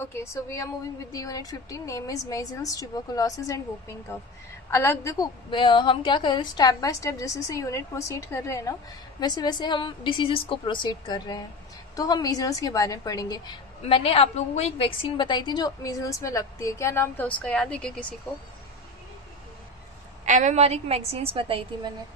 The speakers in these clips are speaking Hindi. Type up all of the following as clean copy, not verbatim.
Okay, so we are moving with the unit 15. Name is measles, tuberculosis and whooping cough. अलग देखो, हम क्या कर रहे हैं, स्टेप बाय स्टेप जैसे जैसे यूनिट प्रोसीड कर रहे हैं ना, वैसे वैसे हम डिसीजेस को प्रोसीड कर रहे हैं. तो हम मीजल्स के बारे में पढ़ेंगे. मैंने आप लोगों को एक वैक्सीन बताई थी जो मीजल्स में लगती है. क्या नाम था उसका, याद है क्या किसी को? MMR एक मैगजीन्स बताई थी मैंने.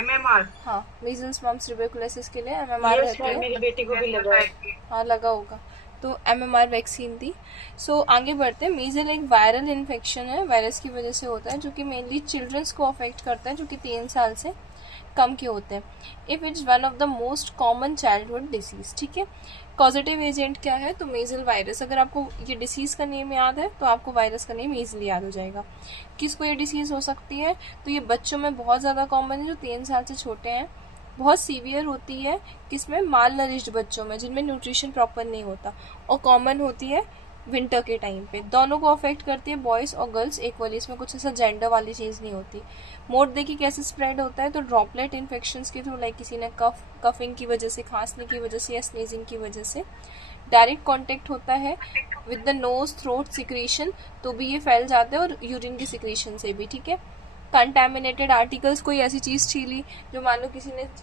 MMR? हाँ, मीजल्स मम्स ट्यूबरकुलोसिस के लिए MMR रहती है. मेरी बेटी को भी लगा है. हाँ, लगा होगा. तो MMR वैक्सीन थी. सो आगे बढ़ते हैं. मीजल एक वायरल इन्फेक्शन है, वायरस की वजह से होता है, जो कि मेनली चिल्ड्रंस को अफेक्ट करता है, जो कि 3 साल से कम के होते हैं. If it's one of the most common childhood disease. ठीक है. कॉजेटिव एजेंट क्या है? तो मीजल वायरस. अगर आपको ये डिसीज का नेम याद है तो आपको वायरस का नेम ईजिली याद हो जाएगा. किसको ये डिसीज हो सकती है? तो ये बच्चों में बहुत ज़्यादा कॉमन है, जो 3 साल से छोटे हैं. बहुत सीवियर होती है किसमें? माल नरिश्ड बच्चों में, जिनमें न्यूट्रिशन प्रॉपर नहीं होता. और कॉमन होती है विंटर के टाइम पे. दोनों को अफेक्ट करती है, बॉयज़ और गर्ल्स इक्वली. इसमें कुछ ऐसा जेंडर वाली चीज़ नहीं होती. मोड देखिए कैसे स्प्रेड होता है. तो ड्रॉपलेट इन्फेक्शंस के थ्रू, लाइक किसी ने कफिंग की वजह से, खांसने की वजह से या स्नीजिंग की वजह से. डायरेक्ट कांटेक्ट होता है with the nose throat secretion, तो भी ये फैल जाता है, और यूरिन की सिक्रीशन से भी. ठीक है. कंटेमिनेटेड आर्टिकल्स, कोई ऐसी चीज़ छीली जो मान लो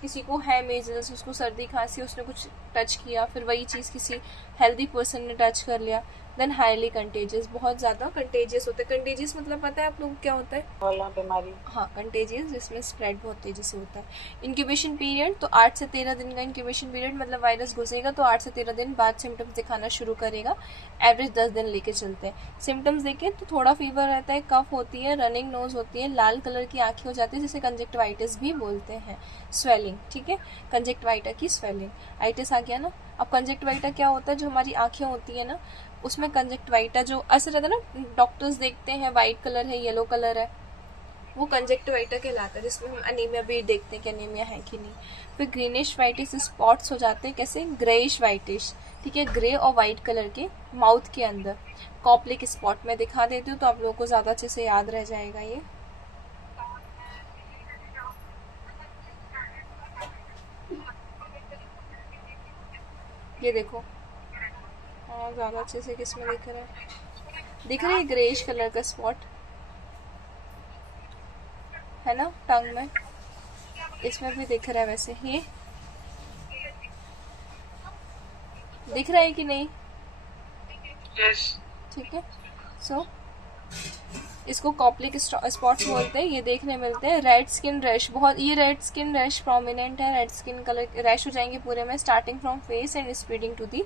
किसी को है मेजल्स, उसको सर्दी खांसी, उसने कुछ टच किया, फिर वही चीज़ किसी हेल्दी पर्सन ने टच कर लिया. देन हाईली कंटेजियस, बहुत ज़्यादा कंटेजियस होता है. कंटेजियस मतलब पता है आप लोगों को क्या होता है? वाला बीमारी. हाँ, कंटेजियस, जिसमें स्प्रेड बहुत तेजी से होता है. इंक्यूबेशन पीरियड, तो 8 से 13 दिन का इंक्यूबेशन पीरियड, मतलब वायरस घुसेगा तो 8 से 13 दिन बाद सिम्टम्स दिखाना शुरू करेगा. एवरेज 10 दिन लेके चलते हैं. सिम्टम्स देखें तो थोड़ा फीवर रहता है, कफ होती है, रनिंग नोज होती है, लाल कलर की आंखें हो जाती है, जिसे कंजक्टिवाइटिस भी बोलते हैं. स्वेलिंग, ठीक है, कंजक्टिवाइटा की स्वेलिंग. आइटिस आ गया ना. अब कंजक्टिवाइटा क्या होता है? जो हमारी आंखें होती है ना, उसमें कंजक्टिवाइटा जो ऐसा रहता है ना, डॉक्टर्स देखते हैं वाइट कलर है, येलो कलर है, वो कंजक्टिवाइटा कहलाता है, जिसमें हम अनीमिया भी देखते हैं कि अनीमिया है कि नहीं. फिर ग्रीनिश वाइटिश स्पॉट्स हो जाते हैं, कैसे? Greyish whitish. ठीक है, ग्रे और वाइट कलर के माउथ के अंदर. कॉप्लिक स्पॉट में दिखा देती हूँ तो आप लोगों को ज़्यादा अच्छे से याद रह जाएगा. ये देखो, हाँ, ज़्यादा अच्छे से किस में दिख रहा है? दिख रही है ग्रेइश कलर का स्पॉट, है ना, टंग में. इसमें भी दिख रहा है. वैसे ये दिख रहा है कि नहीं? यस. ठीक है. सो इसको कॉप्लिक स्पॉट्स बोलते हैं. ये देखने मिलते हैं. रेड स्किन रैश, बहुत ये रेड स्किन रैश प्रोमिनेंट है. रेड स्किन कलर रैश हो जाएंगे पूरे में, starting from face and spreading to the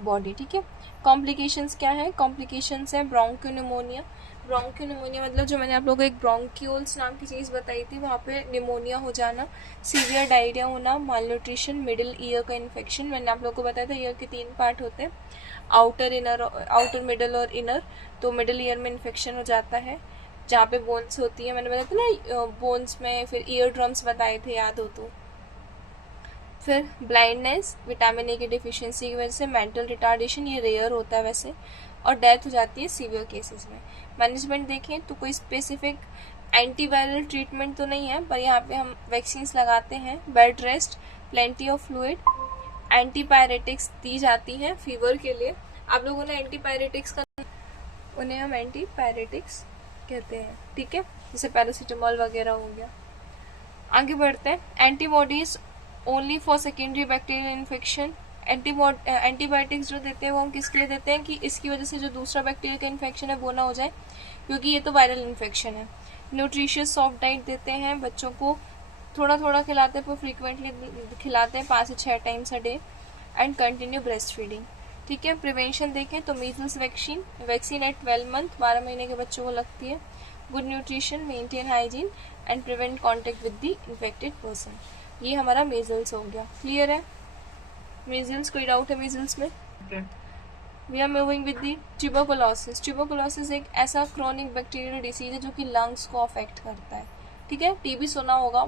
body. ठीक है. कॉम्प्लिकेशंस क्या है? कॉम्प्लिकेशंस है ब्रोंकोनिमोनिया. ब्रोंकोनिमोनिया मतलब जो मैंने आप लोगों को एक ब्रोंक्यूल्स नाम की चीज़ बताई थी, वहाँ पे निमोनिया हो जाना, सीवियर डायरिया होना, माल न्यूट्रिशन, मिडिल ईयर का इन्फेक्शन. मैंने आप लोगों को बताया था ईयर के 3 पार्ट होते हैं, आउटर इनर, आउटर मिडल और इनर. तो मिडिल ईयर में इन्फेक्शन हो जाता है, जहाँ पे बोन्स होती है. मैंने बताया था ना बोन्स में. फिर ईयर ड्रम्स बताए थे, याद हो तो. फिर ब्लाइंडनेस, विटामिन ए की डिफिशियंसी की वजह से. मेंटल रिटार्डेशन, ये रेयर होता है वैसे. और डेथ हो जाती है सीवियर केसेस में. मैनेजमेंट देखें तो कोई स्पेसिफिक एंटीवायरल ट्रीटमेंट तो नहीं है, पर यहाँ पे हम वैक्सीन्स लगाते हैं. Bed rest, plenty of fluid, antipyretics दी जाती हैं फीवर के लिए. आप लोगों ने एंटीपायरेटिक्स का, उन्हें हम एंटीपायरेटिक्स कहते हैं. ठीक है, जैसे पैरासीटामोल वगैरह हो गया. आगे बढ़ते हैं. Antibodies only for secondary bacterial infection. Antibiotics जो देते हैं वो हम किसके लिए देते हैं? कि इसकी वजह से जो दूसरा बैक्टीरिया का इन्फेक्शन है वो ना हो जाए, क्योंकि ये तो वायरल इन्फेक्शन है. न्यूट्रिशियस सॉफ्ट डाइट देते हैं बच्चों को, थोड़ा थोड़ा खिलाते हैं पर फ्रीक्वेंटली खिलाते हैं, 5 से 6 times a day. And continue breast feeding. ठीक है. प्रिवेंशन देखें तो मीजल्स वैक्सीन एट 12 मंथ, 12 महीने के बच्चों को लगती है. Good nutrition, maintain hygiene and prevent contact with the infected person. ये हमारा मीजल्स हो गया. क्लियर है? मीजल्स, कोई डाउट है मीजल्स में? We are moving with the tuberculosis. Tuberculosis एक ऐसा क्रोनिक बैक्टीरियल डिसीज है जो कि लंग्स को अफेक्ट करता है. ठीक है. टीबी सुना होगा.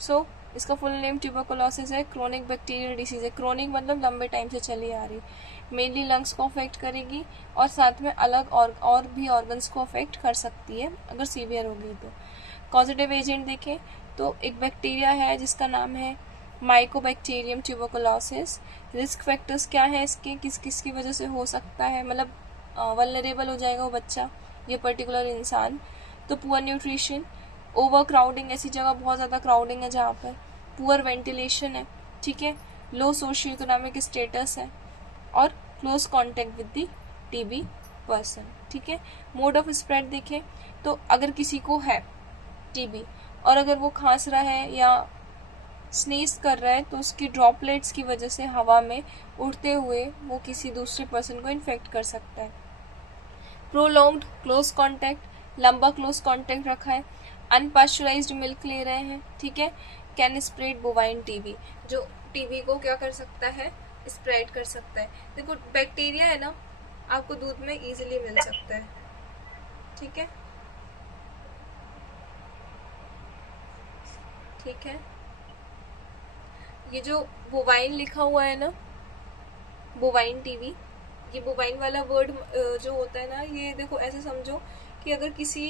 सो इसका फुल नेम ट्यूबरकुलोसिस है. क्रोनिक बैक्टीरियल डिसीज है. क्रोनिक मतलब लंबे टाइम से चली आ रही. मेनली लंग्स को अफेक्ट करेगी और साथ में अलग और भी ऑर्गन्स को अफेक्ट कर सकती है अगर सीवियर होगी तो. कॉजेटिव एजेंट देखें तो एक बैक्टीरिया है जिसका नाम है माइकोबैक्टीरियम ट्यूबरकुलोसिस। रिस्क फैक्टर्स क्या है इसके, किस किस की वजह से हो सकता है, मतलब वल्नरेबल हो जाएगा वो बच्चा, ये पर्टिकुलर इंसान। तो पुअर न्यूट्रिशन, ओवर क्राउडिंग, ऐसी जगह बहुत ज़्यादा क्राउडिंग है जहाँ पर, पुअर वेंटिलेशन है, ठीक है, लो सोशियो इकोनॉमिक स्टेटस है, और close contact with the TB person, ठीक है। मोड ऑफ स्प्रेड देखें तो अगर किसी को है टीबी और अगर वो खांस रहा है या स्नीज कर रहा है तो उसकी ड्रॉपलेट्स की वजह से हवा में उड़ते हुए वो किसी दूसरे पर्सन को इन्फेक्ट कर सकता है। प्रोलॉन्ग्ड क्लोज कॉन्टैक्ट, लंबा क्लोज कॉन्टैक्ट रखा है, अनपास्चराइज्ड मिल्क ले रहे हैं, ठीक है, कैन स्प्रेड बोवाइन टीबी, जो टीबी को क्या कर सकता है, स्प्रेड कर सकता है। देखो बैक्टीरिया है ना, आपको दूध में इजीली मिल सकता है, ठीक है, ठीक है। ये जो बोवाइन लिखा हुआ है ना, बोवाइन टीबी, ये बोवाइन वाला वर्ड जो होता है ना, ये देखो ऐसे समझो कि अगर किसी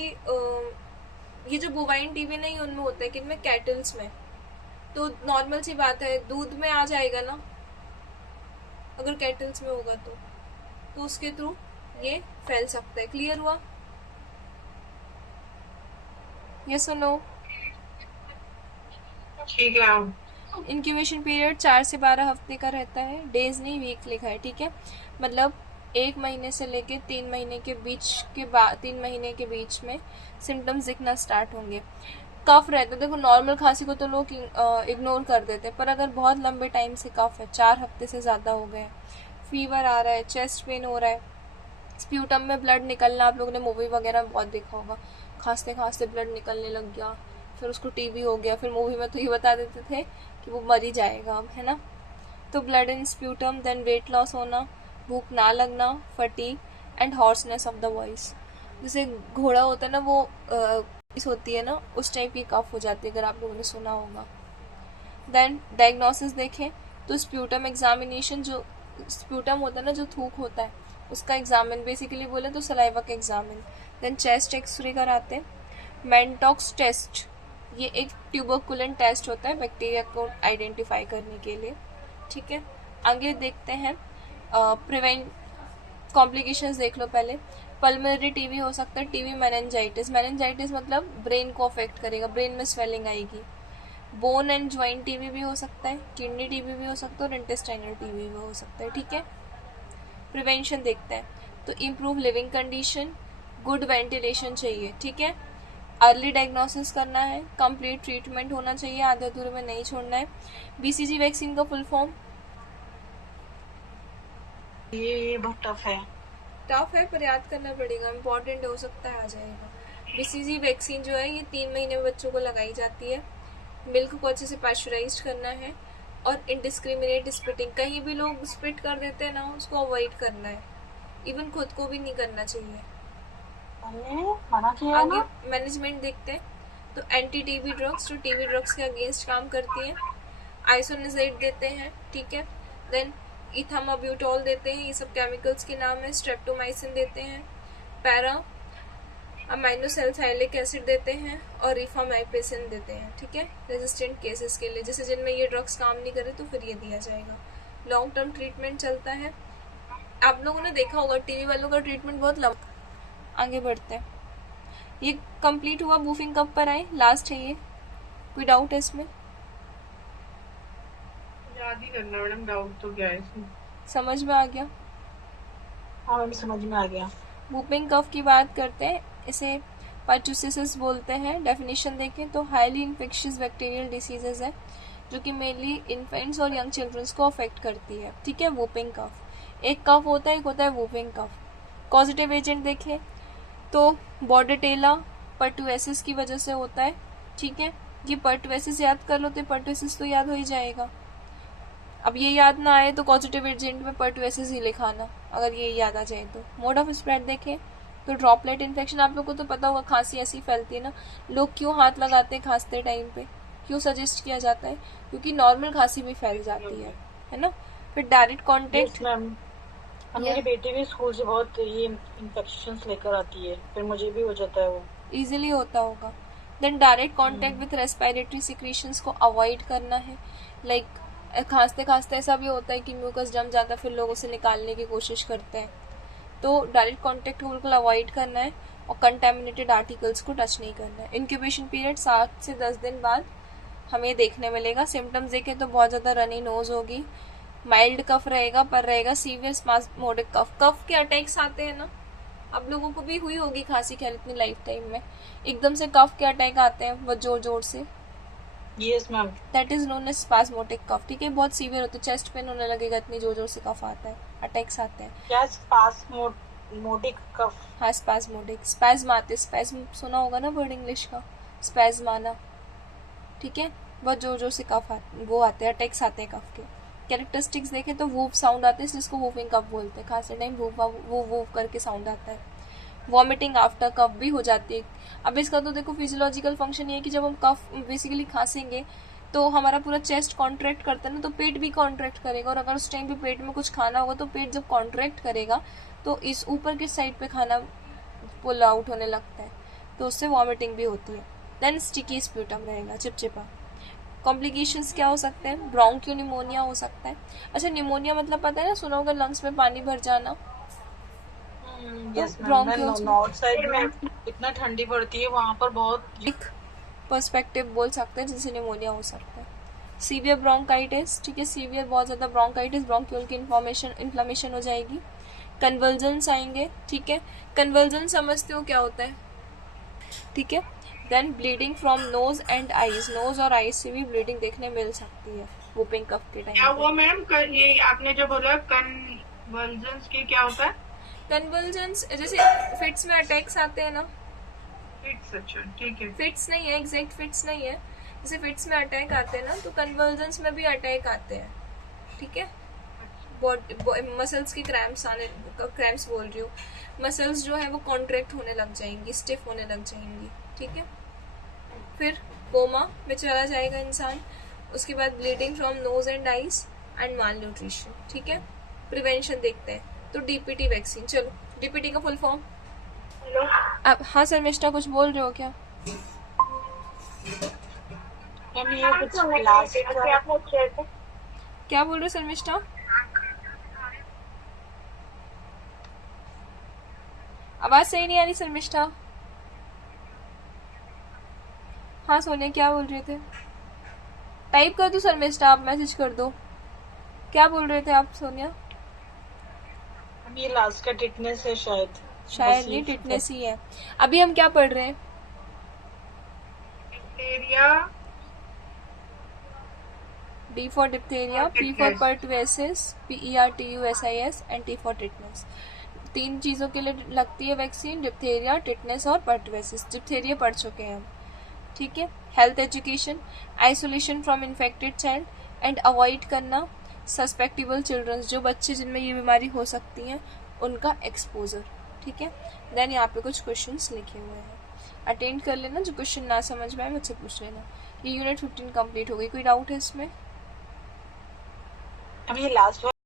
ये जो बोवाइन टीबी नहीं उनमें होता है, किनमें, कैटल्स में, तो नॉर्मल सी बात है दूध में आ जाएगा ना, अगर कैटल्स में होगा तो उसके थ्रू ये फैल सकता है। क्लियर हुआ? यस और नो? ठीक है। इंक्यूबेशन पीरियड 4 से 12 हफ्ते का रहता है, डेज नहीं वीक लिखा है, ठीक है, मतलब 1 महीने से लेके 3 महीने के बीच के बाद 3 महीने के बीच में सिम्टम्स दिखना स्टार्ट होंगे। कफ रहता है, देखो नॉर्मल खांसी को तो लोग इग्नोर कर देते हैं, पर अगर बहुत लंबे टाइम से कफ है, 4 हफ्ते से ज़्यादा हो गए, फीवर आ रहा है, चेस्ट पेन हो रहा है, स्प्यूटम में ब्लड निकलना, आप लोगों ने मूवी वगैरह में बहुत देखा होगा, खांसते खांसते ब्लड निकलने लग गया, फिर उसको टीबी हो गया, फिर मूवी में तो ये बता देते थे कि वो मर ही जाएगा अब, है ना। तो blood in sputum, then weight loss होना, भूख ना लगना, fatigue and hoarseness of the voice, जैसे घोड़ा होता है ना वो होती है ना, उस टाइप की कफ हो जाती है, अगर आप लोगों ने सुना होगा। देन डायग्नोसिस देखें तो स्प्यूटम एग्जामिनेशन, जो स्प्यूटम होता है ना, जो थूक होता है उसका एग्जामिन, बेसिकली बोले तो सलाइवा का एग्जामिन। देन चेस्ट एक्सरे कराते हैं। मेंटॉक्स टेस्ट, ये एक ट्यूबरकुलन टेस्ट होता है बैक्टीरिया को आइडेंटिफाई करने के लिए, ठीक है। आगे देखते हैं प्रिवेंट कॉम्प्लिकेशंस, देख लो पहले। पल्मोनरी टीबी हो सकता है, टीबी मेनिंजाइटिस, मेनिंजाइटिस मतलब ब्रेन को अफेक्ट करेगा, ब्रेन में स्वेलिंग आएगी। बोन एंड ज्वाइंट टीबी भी हो सकता है, किडनी टीबी भी हो सकता है, और इंटेस्टाइनल टीबी भी हो सकता है, ठीक है। प्रिवेंशन देखते हैं तो improve living condition, good ventilation चाहिए, ठीक है, अर्ली डायग्नोसिस करना है, कंप्लीट ट्रीटमेंट होना चाहिए, आधे अधूरे में नहीं छोड़ना है। बीसीजी वैक्सीन का फुल फॉर्म, ये बहुत टफ है पर याद करना पड़ेगा, इम्पोर्टेंट हो सकता है आ जाएगा। बीसीजी वैक्सीन जो है ये 3 महीने में बच्चों को लगाई जाती है। मिल्क को अच्छे से पास्चराइज करना है, और इनडिस्क्रिमिनेट स्पिटिंग, कहीं भी लोग स्पिट कर देते हैं ना, उसको अवॉइड करना है, इवन खुद को भी नहीं करना चाहिए। मना किया आगे मैनेजमेंट देखते हैं तो एंटी टीबी ड्रग्स, जो टीबी ड्रग्स के अगेंस्ट काम करती हैं, आइसोनिजाइड देते हैं, ठीक है, देन इथामाब्यूटोल देते हैं, ये सब केमिकल्स के नाम है। स्ट्रेप्टोमाइसिन देते हैं, पैरा अमाइनोसैलिसाइलिक एसिड देते हैं, और रिफामाइपेसिन देते हैं, ठीक है, रेजिस्टेंट केसेस के लिए, जैसे जिनमें ये ड्रग्स काम नहीं करे तो फिर ये दिया जाएगा। लॉन्ग टर्म ट्रीटमेंट चलता है, आप लोगों ने देखा होगा टीबी वालों का ट्रीटमेंट बहुत लंबा। आगे बढ़ते हैं, ये कंप्लीट हुआ, बूफिंग कब पर आए, लास्ट है ये, कोई डाउट है इसमें? याद ही करना मैडम, डाउट तो क्या है इसमें। समझ में आ गया? हाँ मैम समझ में आ गया। वूपिंग कफ की बात करते हैं, इसे परटूसिस बोलते हैं। डेफिनेशन देखें तो हाईली इन्फेक्शियस बैक्टीरियल डिसीजेज है जो कि मेनली इन्फेंट्स और यंग चिल्ड्रंस को अफेक्ट करती है, ठीक है। वूपिंग कफ एक कफ होता है, एक होता है वूपिंग कफ। कॉजेटिव एजेंट देखें तो बॉर्डेटेला पर्टुएसिस की वजह से होता है, ठीक है। ये पर्टुएसिस याद कर लो तो पर्टुएसिस तो याद हो ही जाएगा। अब ये याद ना आए तो कॉजेटिव एजेंट में पर्टुएसिस ही लिखाना, अगर ये याद आ जाए तो। मोड ऑफ स्प्रेड देखें तो ड्रॉपलेट इन्फेक्शन, आप लोग को तो पता होगा खांसी ऐसी फैलती है ना, लोग क्यों हाथ लगाते हैं खांसते टाइम पे, क्यों सजेस्ट किया जाता है, क्योंकि नॉर्मल खांसी भी फैल जाती है ना। फिर डायरेक्ट कॉन्टेक्ट, मेरी बेटी भी स्कूल से बहुत ये इन्फेक्शंस लेकर आती है, फिर मुझे भी हो जाता है वो। इजीली होता होगा। Then direct contact with respiratory secretions को अवॉइड करना है. लाइक खांसते खांसते ऐसा भी होता है कि म्यूकस जम जाता है, फिर लोग उसे निकालने की कोशिश करते हैं. तो डायरेक्ट कांटेक्ट को बिल्कुल अवॉइड करना है और कंटेमिनेटेड आर्टिकल्स को टच नहीं करना है. इंक्यूबेशन पीरियड 7 से 10 दिन बाद हमें देखने मिलेगा. सिम्टम्स देखें तो बहुत ज़्यादा रनी नोज होगी, माइल्ड कफ रहेगा पर रहेगा सीवियर स्पास्मोडिक कफ. कफ के अटैक्स आते हैं ना, आप लोगों को भी हुई होगी खांसी खैर इतनी लाइफ टाइम में, एकदम से कफ के अटैक आते हैं वो जोर जोर से. Yes ma'am. That is known as spasmodic cough. ठीक है, बहुत सीवियर होता है, चेस्ट पेन होने लगेगा, इतनी जोर जोर से कफ आता है, अटैक्स आते हैं. क्या स्पास्मोडिक कफ? हाँ, स्पास्मोटिक. स्पैज्म आते, स्पैज्म सुना होगा ना वर्ड इंग्लिश का, स्पैज्म आना. ठीक है, बहुत जोर जोर से कफ वो आते हैं, अटैक्स आते हैं कफ के. कैरेक्टरिस्टिक्स देखें तो वूफ साउंड आते हैं, जिसको वूफिंग कफ बोलते हैं. खांसते टाइम वूफ करके साउंड आता है. वॉमिटिंग आफ्टर कफ भी हो जाती है. अब इसका तो देखो फिजियोलॉजिकल फंक्शन ये है कि जब हम कफ बेसिकली खांसेंगे तो हमारा पूरा चेस्ट कॉन्ट्रैक्ट करता है ना, तो पेट भी कॉन्ट्रैक्ट करेगा. और अगर उस टाइम पे पेट में कुछ खाना होगा तो पेट जब कॉन्ट्रैक्ट करेगा तो इस ऊपर के साइड पे खाना पुल आउट होने लगता है, तो उससे वॉमिटिंग भी होती है. देन स्टिकी स्प्यूटम रहेगा, चिपचिपा. कॉम्प्लिकेशंस क्या हो सकते हैं? ब्रोंकियो निमोनिया हो सकता है. अच्छा, निमोनिया मतलब पता है ना, सुना होगा लंग्स में पानी भर जाना. Yes ma'am. नॉर्थ साइड में इतना ठंडी पड़ती है, वहाँ पर बहुत एक पर्सपेक्टिव बोल सकते हैं जिनसे निमोनिया हो सकता है. Severe bronchitis. ठीक है, सीवियर बहुत ज़्यादा ब्रोंकाइटिस, ब्रोंक्यूल की इन्फ्लेमेशन हो जाएगी. कन्वर्जन्स आएंगे. ठीक है, कन्वर्जन समझते हो क्या होता है? ठीक है. Then bleeding from nose and eyes. Nose और आईज से भी ब्लीडिंग देखने मिल सकती है वूपिंग कफ के टाइम. क्या हुआ मैम? ये आपने जो बोला कन्वर्जन्स के क्या होता है? कन्वर्जन्स जैसे फिट्स में अटैक्स आते हैं ना. फिट्स? अच्छा, ठीक है. फिट्स नहीं है, एग्जैक्ट फिट्स नहीं है. जैसे फिट्स में अटैक आते हैं ना, तो कन्वर्जन्स में भी अटैक आते हैं. ठीक है, मसल्स की क्रैम्प्स बोल रही हूँ. मसल्स जो है वो कॉन्ट्रैक्ट होने लग जाएंगी, स्टिफ होने लग जाएंगी. ठीक है, फिर कोमा में चला जाएगा इंसान. उसके बाद bleeding from nose and eyes and mall nutrition. ठीक है, प्रिवेंशन देखते हैं तो डीपीटी वैक्सीन. चलो, डीपीटी का फुल फॉर्म. आप हाँ सर मिस्टर कुछ बोल रहे हो क्या? क्या बोल रहे हो सर मिस्टर? आवाज सही नहीं आ रही सर मिस्टर. हाँ सोनिया क्या बोल रहे थे? टाइप कर दो सर मिस्टर, आप मैसेज कर दो. क्या बोल रहे थे आप सोनिया? ये लास्ट का टिटनेस है शायद. शायद नहीं, टिटनेस ही है. अभी हम क्या पढ़ रहे हैं? Diphtheria. D for diphtheria, P for pertussis, PERTUSIS and T for tetanus. 3 चीजों के लिए लगती है वैक्सीन, डिप्थेरिया, टिटनेस और पर्टुसिस. डिप्थेरिया पढ़ चुके हैं हम. ठीक है. Health education, isolation from infected child and avoid करना सस्पेक्टेबल चिल्ड्रंस, जो बच्चे जिनमें ये बीमारी हो सकती है उनका एक्सपोजर. ठीक है. देन यहाँ पे कुछ क्वेश्चंस लिखे हुए हैं, अटेंड कर लेना. जो क्वेश्चन ना समझ में आए मुझसे पूछ लेना. ये यूनिट 15 कंप्लीट हो गई. कोई डाउट है इसमें? अब ये लास्ट